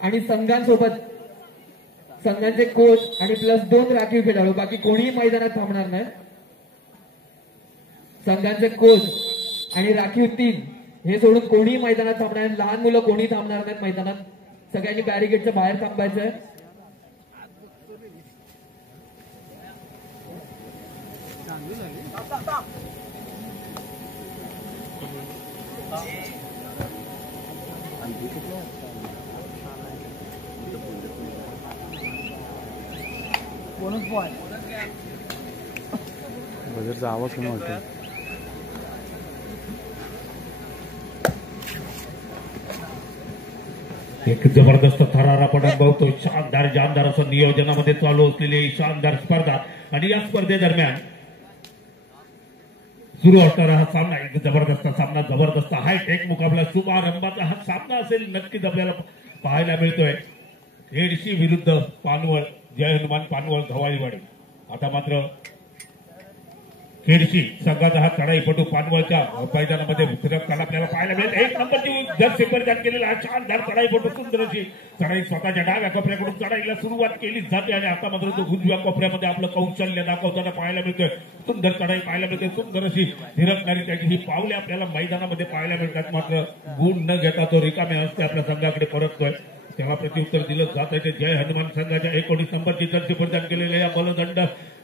आणि संघांचे कोच आणि प्लस 2 राखीव खेळाडू, बाकी कोणीही मैदानात थांबणार नाही. संघांचे कोच आणि राखीव 3 हे सोडून कोणीही मैदानात थांबणार नाही. लहान मुलं कोणी थांबणार नाहीत मैदानात. सगळ्यांनी बॅरिकेडच्या बाहेर थांबायचंय. बजरचा आवाज कमी वाटतो. एक जबरदस्त थरारा पडत बघतोय. शानदार जानदार असं नियोजनामध्ये चालू असलेली शानदार स्पर्धा. आणि या स्पर्धेदरम्यान सुरू असणारा हा सामना एक जबरदस्त सामना, जबरदस्त हायटेक मुकाबला, शुभारंभाचा हा सामना असेल नक्कीच आपल्याला पाहायला मिळतोय. खेडशी विरुद्ध पानवळ, जय हनुमान पानवळ धवाळीवाडी. आता मात्र खेडशी संघाचा हा चढाईपटू पानवळच्या मैदानामध्ये फिरकताना आपल्याला पाहायला मिळेल. 1 नंबरची जर्सी परिधान केलेला हा शानदार चढाईपटू, सुंदर अशी चढाई स्वतःच्या डाव्या कोपऱ्याकडून चढाईला सुरुवात केली जाते आणि आता मात्र तो उजव्या कोपऱ्यामध्ये आपलं कौशल्य दाखवताना पाहायला मिळतोय. सुंदर चढाई पाहायला मिळते, सुंदर अशी फिरकणारी त्याची ही पावले आपल्याला मैदानामध्ये पाहायला मिळतात. मात्र गुण न घेता तो रिकाम्या हस्ते आपल्या संघाकडे परततोय. त्याला प्रत्युत्तर दिलं जात आहे. ते जय हनुमान संघाच्या 19 नंबरची जर्सी परिधान केलेल्या या बलदंड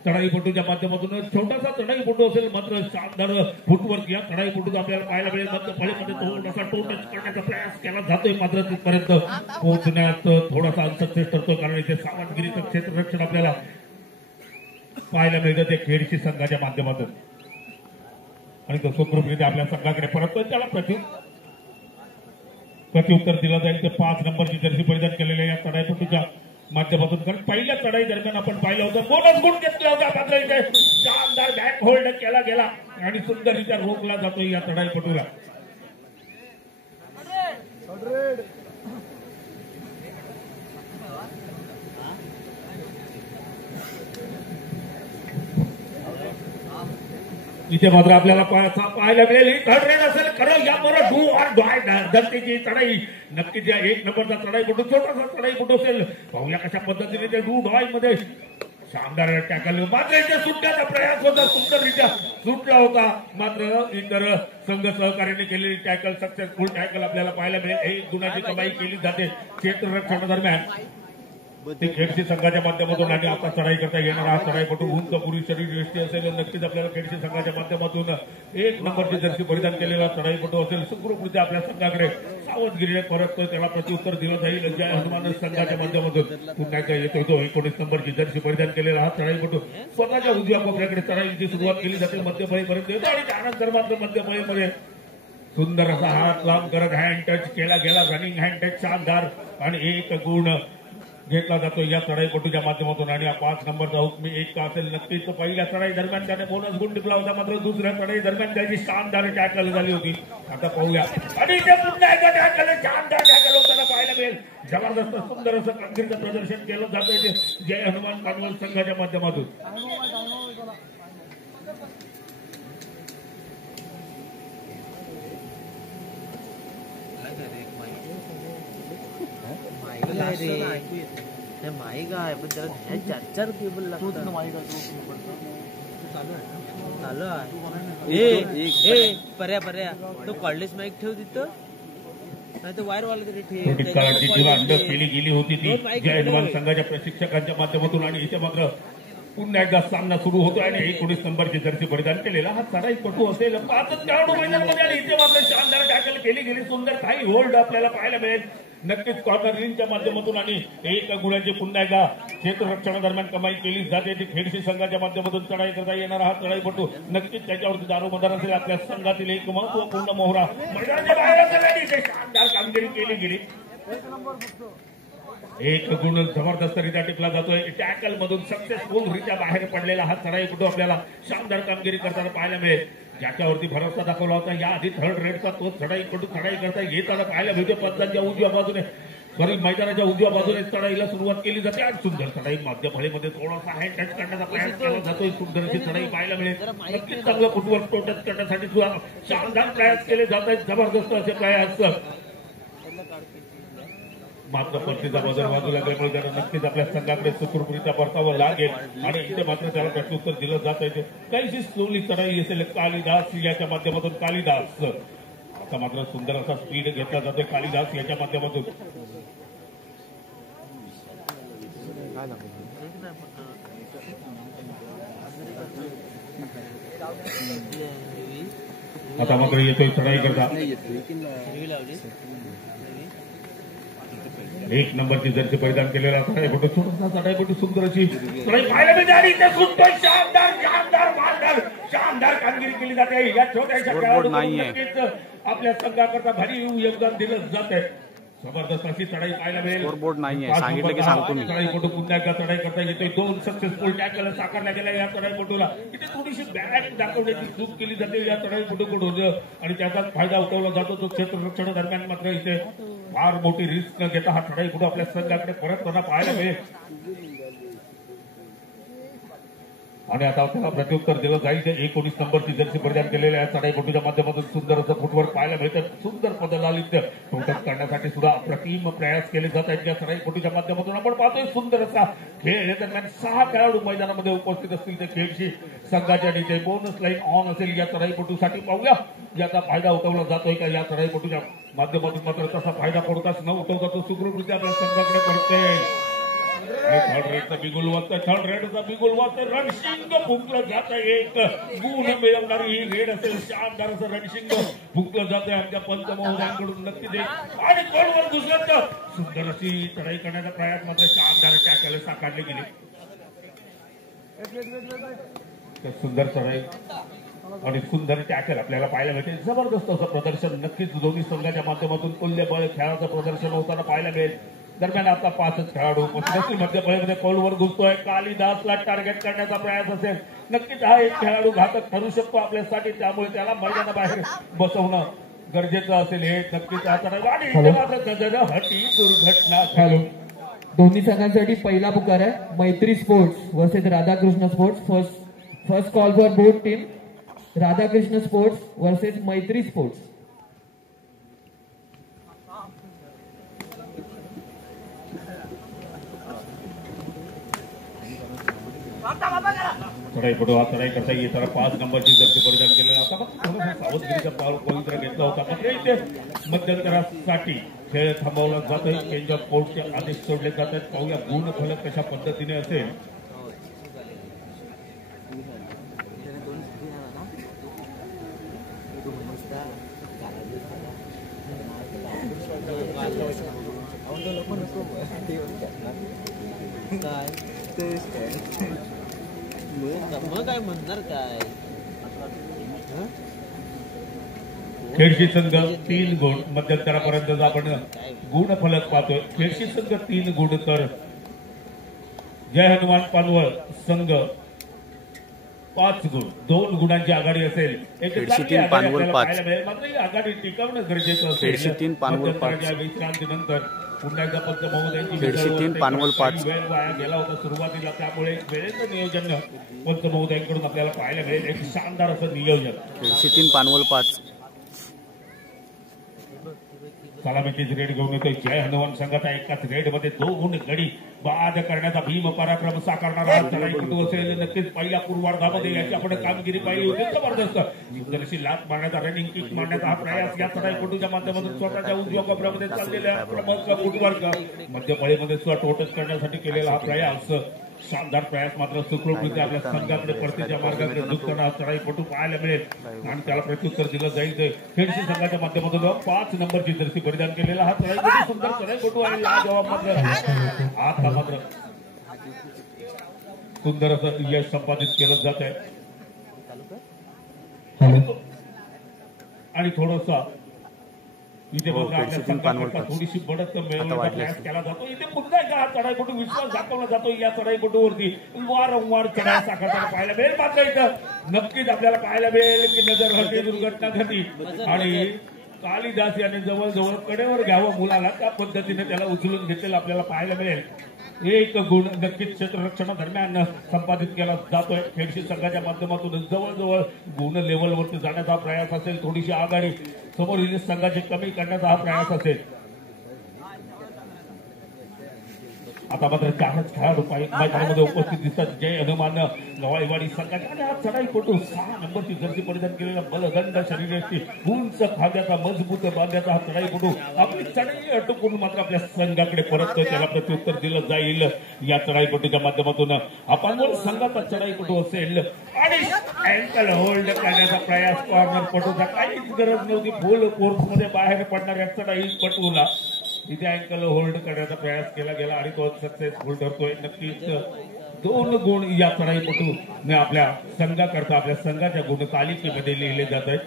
चढाईपटूच्या माध्यमातून छोटासा चढाईपटू असेल मात्र शानदार फुटवर्क या चढाईपटूचा आपल्याला पाहायला मिळेल. मात्र फळीमध्ये थोडासा टच करण्याचा प्रयास केला जातोय मात्र तिथपर्यंत पोहोचण्यात थोडासा अनसक्सेस ठरतो. कारण इथे सावधगिरीचं क्षेत्ररक्षण आपल्याला पाहायला मिळतं ते खेडशी संघाच्या माध्यमातून. आणि तो सुखरूपरीत्या आपल्या संघाकडे परततोय. त्याला प्रत्युत्तर दिलं जाईल. ते 5 नंबरची जर्सी परिधान केलेल्या या चढाईपटूच्या माध्यमातून. कारण पहिल्या चढाई दरम्यान आपण पाहिलं होतं बोनस गुण घेतला होता मात्र इथे शानदार बॅक होल्ड केला गेला आणि सुंदररित्या रोखला जातो या चढाईपटूला. इथे मात्र आपल्याला पाहायला मिळेल ही थर्ड रेड असेल खरं. यावर डू ऑर डाय धरतीची चढाई नक्कीच. या 1 नंबरचा चढाईपटू छोटासा चढाईपटू असेल. पाहूया कशा पद्धतीने ते डू डाय मध्ये शानदार टॅकल. मात्र इथे सुटण्याचा प्रयास होता, सुंदररित्या सुटला होता मात्र इतर संघ सहकार्याने केलेली टॅकल सक्सेसफुल टॅकल आपल्याला पाहायला मिळेल. 1 गुणाची कमाई केली जाते क्षेत्ररक्षणादरम्यान ते खेडशी संघाच्या माध्यमातून. आणि आता चढाई करता येणार हा चढाईपटू उंच पुरी शरीर दृष्टी असेल नक्कीच आपल्याला खेडशी संघाच्या माध्यमातून 1 नंबरची जर्सी परिधान केलेला चढाईपटू असेल. सुखरूपरीत्या आपल्या संघाकडे सावधगिरीने परततोय. त्याला प्रत्युत्तर दिलं जाईल जय हनुमान संघाच्या माध्यमातून. पुन्हा एकदा येतोय तो 19 नंबरची जर्सी परिधान केलेला हा चढाईपटू स्वतःच्या उजव्या कोपऱ्याकडे चढाईची सुरुवात केली जाते. मध्यफळीपर्यंत येतो आणि त्यानंतर मात्र मध्यफळीमध्ये सुंदर असा हात लांब करत हँड टच केला गेला. रनिंग हँड टच शानदार आणि 1 गुण घेतला जातो या चढाईपटूच्या माध्यमातून. आणि 5 नंबरचा हुकमी 1 असेल नक्कीच. पहिल्या चढाई दरम्यान त्याने बोनस गुण टिपला होता मात्र दुसऱ्या चढाई दरम्यान त्याची शानदार टॅकल झाली होती. आता पाहूया आणि ते पुन्हा एकदा टॅकल शानदार टॅकल होताना पाहायला मिळेल. जबरदस्त सुंदर असं कामगिरीचं प्रदर्शन केलं जातंय ते जय हनुमान पानवळ संघाच्या माध्यमातून. माईक आहे पण त्याला 4 केबल लागतात. चालू आहे पर्या तो कॉर्डलेस माईक ठेव तिथं नाही तर वायर वाला तरी ठेव. केली गेली होती ती जय हनुमान संघाच्या प्रशिक्षकांच्या माध्यमातून. आणि इथे मात्र पुन्हा एकदा सामना सुरू होतो आणि 19 नंबरची जर्सी परिधान केलेला हा चढाईपटू असेल. 5 खेळाडू मैदानामध्ये आणि इथे मात्र शानदार टॅकल केली गेली. सुंदर काही होल्ड आपल्याला पाहायला मिळेल नक्कीच कॉर्नर रिंगच्या माध्यमातून. आणि 1 गुणाची पुन्हा एकदा क्षेत्ररक्षणादरम्यान कमाई केली जाते. ती खेडशी संघाच्या माध्यमातून चढाई करता येणारा हा चढाईपटू नक्कीच त्याच्यावरती दारोमदार असेल. आपल्या संघातील एक महत्वपूर्ण मोहरा मैदानाच्या बाहेर असेल आणि शानदार कामगिरी केली गेली. 1 गुण जबरदस्तरित्या टिपला जातोय. टॅकल मधून सक्सेसफुल रित्या बाहेर पडलेला हा चढाईपटू आपल्याला शानदार कामगिरी करताना पाहायला मिळेल. ज्याच्यावरती भरोसा दाखवला होता या आधी थर्ड रेडचा तो चढाईपटू चढाई करता येताना पाहायला मिळते. पद्धांच्या उजव्या बाजूने मैदानाच्या उजव्या बाजूने चढाईला सुरुवात केली जाते आणि सुंदर चढाई मध्य फळीमध्ये थोडासा हँड टच करण्याचा प्रयास केला जातोय. सुंदरशी चढाई पाहायला मिळेल. नक्कीच चांगलं फुटवर्क तो टच करण्यासाठी सुद्धा शानदार प्रयास केले जात आहेत. जबरदस्त असे प्रयास मात्र परतीचा बदल बाजू लागल्यामुळे त्याला नक्कीच आपल्या संघाकडे सुखरूपरित्या परतावं लागेल आणि इथे मात्र त्याला प्रत्युत्तर दिलं जात आहे. काहीशी स्लोली चढाई असेल कालिदास याच्या माध्यमातून. कालिदास आता मात्र सुंदर असा स्पीड घेतला जातोय कालिदास याच्या माध्यमातून. आता मात्र येतोय चढाई करता. एक नंबरची जर्सी परिधान केलेला चढाईपटू छोटासा चढाईपटू सुंदर अशी चढाई पाहायला मिळते आणि ते सुंदर शानदार शानदार मानदार शानदार कामगिरी केली जाते. या छोट्याशा खेळाडूंना नक्कीच आपल्या संघाकरता भारी योगदान दिलं जात आहे. जबरदस्त अशी चढाई पाहायला मिळेल. बोर्ड नाहीये, सांगितलं की सांगतो मी. चढाईपटू पुन्हा एकदा चढाई करता येते. 2 सक्सेसफुल टॅकल साकारल्या गेल्या या चढाईपटूला. इथे थोडीशी बॅक दाखवण्याची चूक केली जाते या चढाईपटूकडून आणि त्याचा फायदा उठवला जातो. तो क्षेत्ररक्षण दरम्यान मात्र इथे फार मोठी रिस्क न घेता हा चढाईपटू आपल्या संघाकडे परत पाहायला मिळेल आणि आता त्याला प्रत्युत्तर दिलं जाईल. 19 नंबरची जर्सी परिधान केलेल्या या चढाईपटूच्या माध्यमातून सुंदर असं फुटवर्क पाहायला मिळतं. सुंदर पदलालित्य टोटल करण्यासाठी सुद्धा अप्रतिम प्रयास केले जात आहेत या चढाईपटूच्या माध्यमातून. आपण पाहतोय सुंदर असा खेळ. या दरम्यान 6 खेळाडू मैदानामध्ये उपस्थित असतील. ते खेळशी संघाच्या नीचे बोनस लाईन ऑन असेल या चढाईपटूसाठी. पाहूया याचा फायदा उठवला जातोय का या चढाईपटूच्या माध्यमातून. मात्र तसा फायदा पडताच न उठवता तो सुखरूपरित्या आपल्या संघाकडे पडतोय. थर्ड रेडचा बिगुल वाजतं. थर्ड रेडचा बिगुल वाजतं. रणशिंग फुंकलं जातं. एक गुण मिळवणारी ही रेड असेल. शानदार असं रणशिंग फुंकलं जातं आमच्या पंत महोदयांकडून. नक्कीच आणि गोलवर दुसरं सुंदर अशी चढाई करण्याचा प्रयास मात्र शानदार टॅकल साकारले गेले. सुंदर चढाई आणि सुंदर टॅकल आपल्याला पाहायला मिळते. जबरदस्त असं प्रदर्शन नक्कीच दोन्ही संघाच्या माध्यमातून तुल्यबळ खेळाचं प्रदर्शन होताना पाहायला मिळेल. दरम्यान आता 5 खेळाडू उपस्थित असतील. मध्यफळीमध्ये कॉलवर घुसतोय. कालिदासला टार्गेट करण्याचा प्रयास असेल. नक्कीच हा एक खेळाडू घातक ठरू शकतो आपल्यासाठी. त्यामुळे त्याला मैदानाबाहेर बसवणं गरजेचं असेल. हे नक्कीच हटी दुर्घटना हॅलो. दोन्ही संघांसाठी पहिला पुकार आहे मैत्री sports versus Radhakrishna sports. First call for both team. Radhakrishna sports versus मैत्री स्पोर्ट्स. चढाईपटू हा चढाई करता येताना 5 नंबरची जर्सी परिधान केलेला होता. सावधगिरीचा पाऊल पवित्र घेतला होता. मात्र इथे मध्यंतरासाठी खेळ थांबवला जातोय. चेंज ऑफ कोर्टचे आदेश सोडले जात आहेत. पाहूया गुण फलक कशा पद्धतीने असेल. काय म्हणणार काय. खेळशी संघ 3 गुण. मध्यंतरापर्यंत आपण गुण फलक पाहतोय. खेळशी संघ 3 गुण तर जय हनुमान पानवळ संघ 5 गुण. 2 गुणांची आघाडी असेल. मात्र ही आघाडी टिकवणं गरजेचं असेल. विश्रांतीनंतर पुन्हा एकदा पंत महोदयांची वेळ वाया गेला होता सुरुवातीला. त्यामुळे वेळेचं नियोजन पंत महोदयांकडून आपल्याला पाहायला मिळेल. एक शानदार असं नियोजन. 5 सलामीचीच रेड घेऊन येतोय जय हनुमान संघाचा. एकाच रेडमध्ये 2 गडी बाद करण्याचा भीम पराक्रम साकारणारा चढाईपटू असेल. नक्कीच पहिल्या पूर्वार्धामध्ये याची आपण कामगिरी पाहिली होती. जबरदस्त सुंदरशी लात मारण्याचा रनिंग किक मारण्याचा हा प्रयास या चढाईपटूच्या माध्यमातून स्वतःच्या उद्योग कपड्यामध्ये चाललेल्या फुटवर्क मध्यफळीमध्ये टोटच करण्यासाठी केलेला हा प्रयास. शानदार प्रयास मात्र सुखरूपरित्या आपल्या संघाकडे परतीच्या मार्गाकडे दुखताना चढाईपटू पाहायला मिळेल आणि त्याला प्रत्युत्तर दिलं जाईल. ते खेळशी संघाच्या माध्यमातून 5 नंबरची जर्सी परिधान केलेला हा चढाईपटू सुंदर चढाईपटू आहे. या जवाब मात्र आता मात्र सुंदर असं यश संपादित केलं जात आहे आणि थोडंसं इथे थोडीशी बढत मिळवण्याचा प्रयास केला जातो. इथे पुन्हा एकदा हा चढाईपटू विश्वास दाखवला जातो. या चढाईपटूवरती वारंवार चढाई साकारताना पाहायला मिळेल. मात्र इथं नक्कीच आपल्याला पाहायला मिळेल की नजर हटी दुर्घटना घडली आणि कालिदास याने जवळजवळ कडेवर घ्यावं मुलाला. त्या पद्धतीने त्याला उचलून घेतलेलं आपल्याला पाहायला मिळेल. 1 गुण नक्कीच क्षेत्ररक्षणादरम्यान संपादित केला जातोय. खेळशी संघाच्या माध्यमातून जवळजवळ गुण लेवलवरती जाण्याचा प्रयास असेल. थोडीशी आघाडी समोरील संघाची कमी करण्याचा हा प्रयास असेल. आता मात्र चारच खेळाडू मैदानामध्ये उपस्थित दिसतात. जय हनुमान गवाईवाडी संघाच्या आणि हा चढाईपटू 6 नंबरची जर्सी परिधान केलेला बलदंड शरीराची उंच खांद्याचा मजबूत बांध्याचा हा चढाईपटू आपली चढाई अटकून मात्र आपल्या संघाकडे परततो. त्याला प्रत्युत्तर दिलं जाईल. या चढाईपटूच्या माध्यमातून आपण संघाचा चढाईपटू असेल आणि अँकल होल्ड करण्याचा प्रयास कॉर्नर पटूचा काहीच गरज नव्हती. फुल कोर्समध्ये बाहेर पडणाऱ्या चढाईपटूला तिथे अँकल होल्ड करण्याचा प्रयास केला गेला आणि तो सक्सेसफुल ठरतोय. नक्कीच 2 गुण या चढाईपटूने आपल्या संघाकरता आपल्या संघाच्या गुण तालिकेमध्ये लिहिले जात आहेत.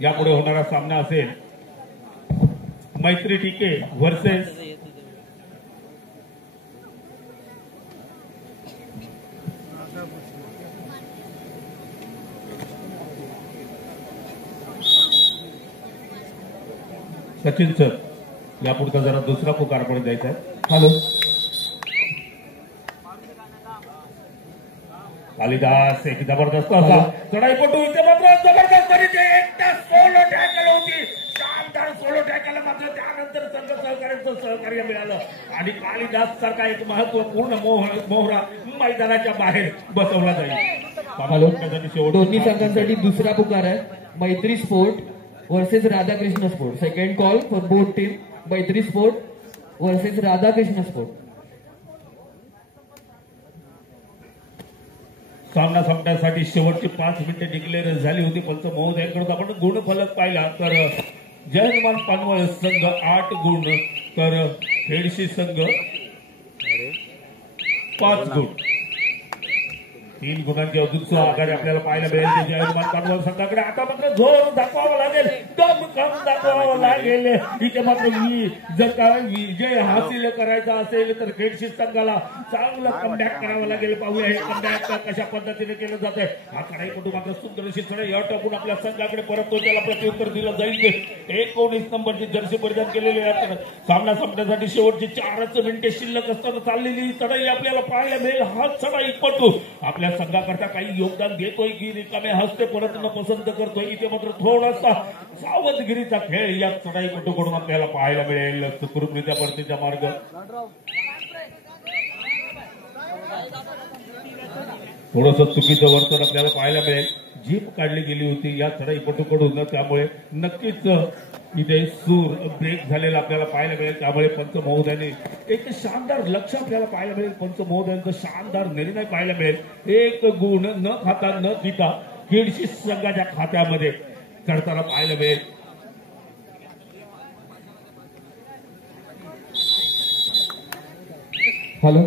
यापुढे होणारा सामना असेल मैत्री टिके व्हर्सेस सचिन सर. यापुढचा जरा दुसरा पुकार पण द्यायचा आहे. हॅलो कालिदास एक जबरदस्त असा चढाईपटू इथे मात्र जबरदस्त एकटा सोलो टॅकल होती. शानदार सोलो टॅकल मात्र त्यानंतर संघ सहकार्यांचं सहकार्य मिळालं आणि कालिदास सारखा एक महत्वपूर्ण मोहरा मैदानाच्या बाहेर बसवला जाईल. दोन्ही संघांसाठी दुसरा पुकार आहे मैत्री sport versus Radhakrishna sport. Second call for both team. मैत्री स्पोर्ट वर्सेस राधाकृष्ण स्पोर्ट. सामना संपण्यासाठी शेवटची 5 मिनिटे डिक्लेअर झाली होती. पंच महोदयांकडून आपण गुणफलक पाहिला तर जय हनुमान पानवळ संघ 8 गुण तर खेडशी संघ 5 गुण. 3 गुणांची अजून आघाडी आपल्याला पाहायला मिळेल. जय हनुमान पानवळ संघाकडे आता मात्र जोर दाखवावा लागेल. दमखम दाखवावा लागेल. इथे मात्र जर का विजय हासिल करायचा असेल तर खेडशी संघाला चांगलं कमबॅक करावं लागेल. पाहूया हे कमबॅक कशा पद्धतीने केलं जात आहे. हा चढाईपटू मात्र सुंदर अशी चढाई अटकून आपल्या संघाकडे परततो. त्याला प्रत्युत्तर दिलं जाईल. 19 नंबरची जर्सी परिधान केलेली आहे. सामना संपण्यासाठी शेवटची 4च मिनिटे शिल्लक असताना चाललेली चढाई आपल्याला पाहायला मिळेल. हा चढाईपटू आपल्या संघाकरता काही योगदान देतोय की रिकाम्या हस्ते परतणं पसंत करतोय. इथे मात्र थोडासा सावधगिरीचा खेळ या चढाईपटूकडून आपल्याला पाहायला मिळेल. सुखरूपरित्या परतीचा मार्ग थोडस चुकीचं वर्तन आपल्याला पाहायला मिळेल. जीप काढली गेली होती या चढाईपटूकडून. त्यामुळे नक्कीच इथे सूर ब्रेक झालेला आपल्याला पाहायला मिळेल. त्यामुळे पंच महोदयांनी एक शानदार लक्ष आपल्याला पाहायला मिळेल. पंच महोदयांचा शानदार निर्णय पाहायला मिळेल. 1 गुण न खाता न पिता खेडशी संघाच्या खात्यामध्ये चढताना पाहायला मिळेल. हॅलो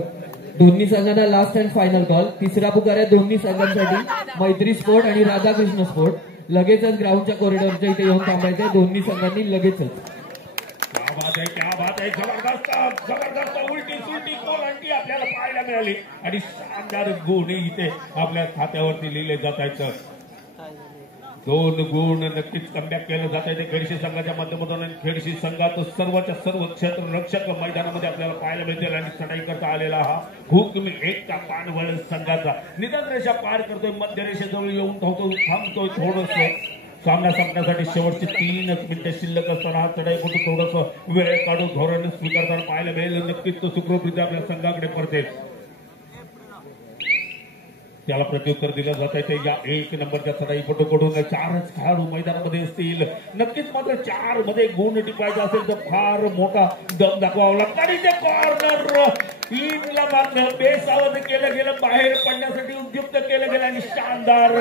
दोन्ही संघांना लास्ट अँड फायनल कॉल. तिसरा पुकार आहे दोन्ही संघांसाठी मैत्री स्पोर्ट आणि राधाकृष्ण स्पोर्ट. लगेचच ग्राउंडच्या कॉरिडॉरच्या इथे येऊन थांबायचे दोन्ही संघांनी लगेचच. क्या बात आहे जबरदस्त जबरदस्त उलटी सुलटी कोलंटी आपल्याला पाहायला मिळाली आणि शानदार गुण इथे आपल्या खात्यावरती लिहिले जात आहेत. 2 गुण नक्कीच कमबॅक केलं जात आहे खेडशी संघाच्या माध्यमातून. आणि खेडशी संघात सर्वच्या सर्व क्षेत्र रक्षक मैदानामध्ये आपल्याला पाहायला मिळतील. आणि चढाई करता आलेला हा हुकमी एकटा पानवळ संघाचा निदान रेषा पार करतोय. मध्य रेषेजवळ येऊन थांबतोय थोडस. सामना संपण्यासाठी शेवटची 3च मिनिटे शिल्लक असताना हा चढाईपटू थोडस वेळ काढून धोरण स्वीकारताना पाहायला मिळेल. नक्कीच तो सुखरूपरित्या आपल्या संघाकडे परतेल. त्याला प्रत्युत्तर दिलं जात आहे. या 1 नंबरच्या चढाईपटूकडून 4च खेळाडू मैदानामध्ये असतील. नक्कीच मात्र 4 मध्ये गुण टिपायचा असेल तर फार मोठा दम दाखवावा लागतो. आणि ते कॉर्नर इनला मात्र बेसावध केलं गेलं. बाहेर पडण्यासाठी उद्युक्त केलं गेलं आणि शानदार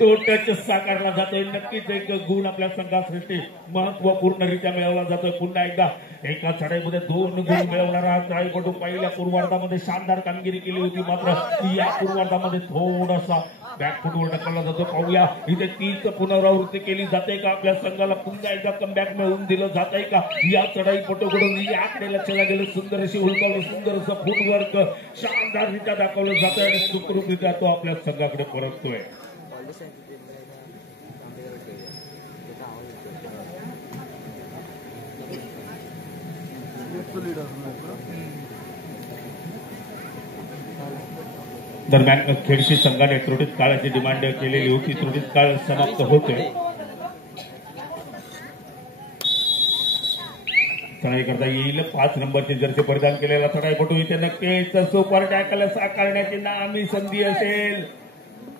तो टच साकारला जातोय. नक्कीच एक गुण आपल्या संघासाठी महत्वपूर्णरित्या मिळवला जातोय. पुन्हा एकदा एका चढाईमध्ये 2 गुण मिळवणारा हा चढाईपटू पहिल्या पूर्वार्धामध्ये शानदार कामगिरी केली होती. मात्र या पूर्वार्धामध्ये थोडासा बॅकफुटवर ढकलला जातो. पाहूया इथे 3च पुनरावृत्ती केली जाते का. आपल्या संघाला पुन्हा एकदा कमबॅक मिळवून दिलं जात आहे का. या चढाईपटूकडून याकडे लक्षाला गेलं. सुंदर अशी हुलकावलं सुंदर असं फुटवर्क शानदाररित्या दाखवलं जातंय आणि सुखरूपरित्या तो आपल्या संघाकडे परततोय. दरम्यान खेडशी संघाने त्रुटीत काळाची डिमांड केलेली होती. त्रुटीत काळ समाप्त होतोय. चढाई करता येईल. 5 नंबरचे जर्सी परिधान केलेला चढाईपटू इथे नक्कीच सुपर टॅकल साकारण्याची नामी संधी असेल.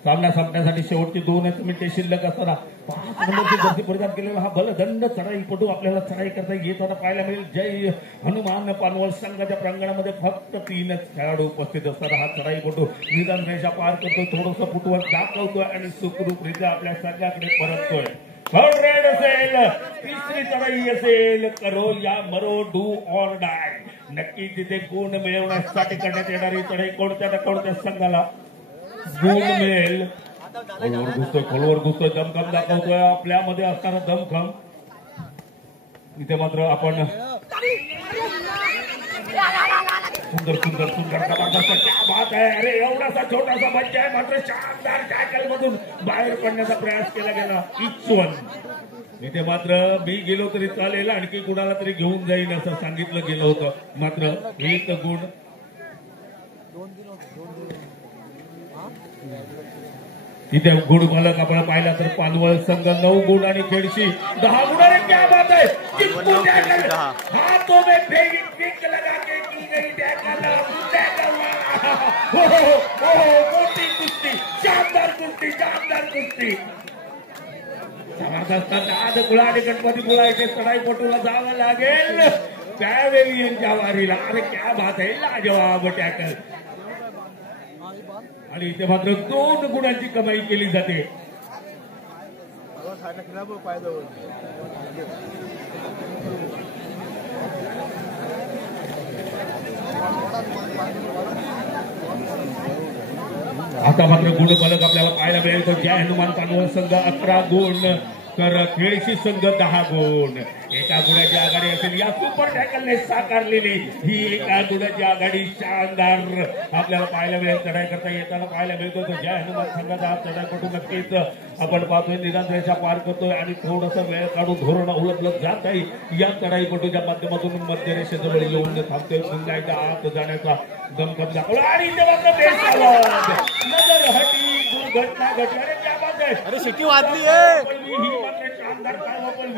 सामना संपण्यासाठी शेवटची 2 मिनिटे शिल्लक असताना 5 नंबरची जर्सी परिधान केलेला हा बलदंड चढाईपटू आपल्याला चढाई करता येताना पाहायला मिळेल. जय हनुमान पानवल संघाच्या प्रांगणामध्ये फक्त 3च खेळाडू उपस्थित असताना हा चढाईपटू निदान रेषा पार करतो, थोडंसं फुटवर्क दाखवतोय आणि सुखरूपरित्या आपल्या संघाकडे परततोय. थर्ड रेड असेल, तिसरी चढाई असेल, करो या मरो, डू ऑर डाय. नक्की तिथे गुण मिळवण्यासाठी करण्यात येणारी चढाई कोणत्या ना कोणत्या संघाला गुण मिळेल. खोलवर घुसतोय, दमखम दाखवतोय आपल्यामध्ये असणारा दमखम. इथे मात्र आपण सुंदर सुंदर सुंदर जबरदस्त क्या बात आहे. अरे एवढासा छोटासा बच्चा आहे मात्र शानदार टॅकल मधून बाहेर पडण्याचा प्रयास केला गेला. इच्छुन इथे मात्र मी गेलो तरी चालेल, आणखी कुणाला तरी घेऊन जाईल असं सांगितलं गेलं होतं. मात्र 1 गुण इथे गुण मालक आपण पाहिला तर पानवळ संघ 9 गुण आणि खेडशी 10 गुण. अरे क्या बात है, हाथों में फेविक्विक लगा के की गई टैकल. मोठी कुस्ती, शानदार कुस्ती, शानदार कुस्ती. जबरदस्त आज गुळाडी गणपती मुळाचे चढाईपटूला जावं लागेल पॅवेलियनच्या वारीला. अरे क्या बात आहे, लाजवाब टॅकल. आणि इथे मात्र 2 गुणांची कमाई केली जाते. आता मात्र गुण फलक आपल्याला पाहायला मिळेल. तो जय हनुमान पानवल संघ 11 गुण तर खेळशी संघ 10 गुण. एका गुणाची आघाडी असेल. या सुपर टॅकलने साकारलेली ही एका गुणाची आघाडी शानदार आपल्याला पाहायला मिळेल. चढाई करता येताना पाहायला मिळतो. तो जय हनुमान संघाचा हा चढाईपटू नक्कीच आपण पाहतोय निदान रेषा पार करतोय आणि थोडंसं वेळ काढून धोरण उलटलं जात आहे. या चढाईपटूच्या माध्यमातून मध्य रेषेजवळ येऊन थांबतोय. पुन्हा एकदा आत जाण्याचा दमखम दाखवला आणि नजर हटी दुर्घटना घडली. अरे क्या बात आहे, अरे शिटी वाजली आहे. शानदार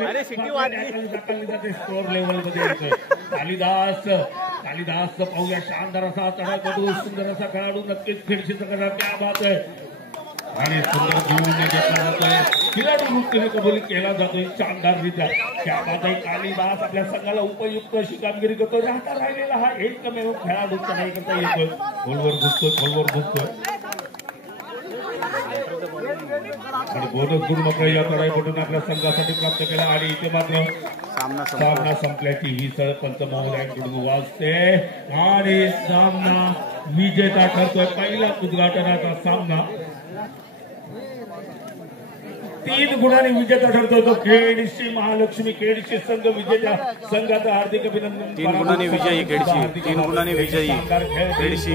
अरे शिटी वाजली. स्कोर लेवल मध्ये येतोय. कालिदास पाहूया शानदार असा चढाईपटू, सुंदर असा खेळाडू नक्कीच खेळशी संघाचा क्या बात आहे. आणि सुंदर घेऊन घेतला जातोय. खिलाडू वृत्तीने कबूल केला जातोय शानदाररित्या. क्या बात आहे. कालिदास आपल्या संघाला उपयुक्त अशी कामगिरी करतोय. राहता राहिलेला हा एकमेव खेळाडू चढाई करता येतोय. खोलवर घुसतोय. आणि बोनस गुण मात्र या चढाईपटून आपल्या संघासाठी प्राप्त केला. आणि इथे मात्र सामना संपल्याची ही सरपंच महोदयांकडून वाजते आणि सामना विजेता ठरतोय. पहिला उद्घाटनाचा सामना 3 गुणांनी विजेता ठरतोय. तो खेडशी महालक्ष्मी खेडशी संघ विजेत्या संघाचं हार्दिक अभिनंदन. 3 गुणांनी विजयी खेडशी, 3 गुणांनी विजयी खेडशी.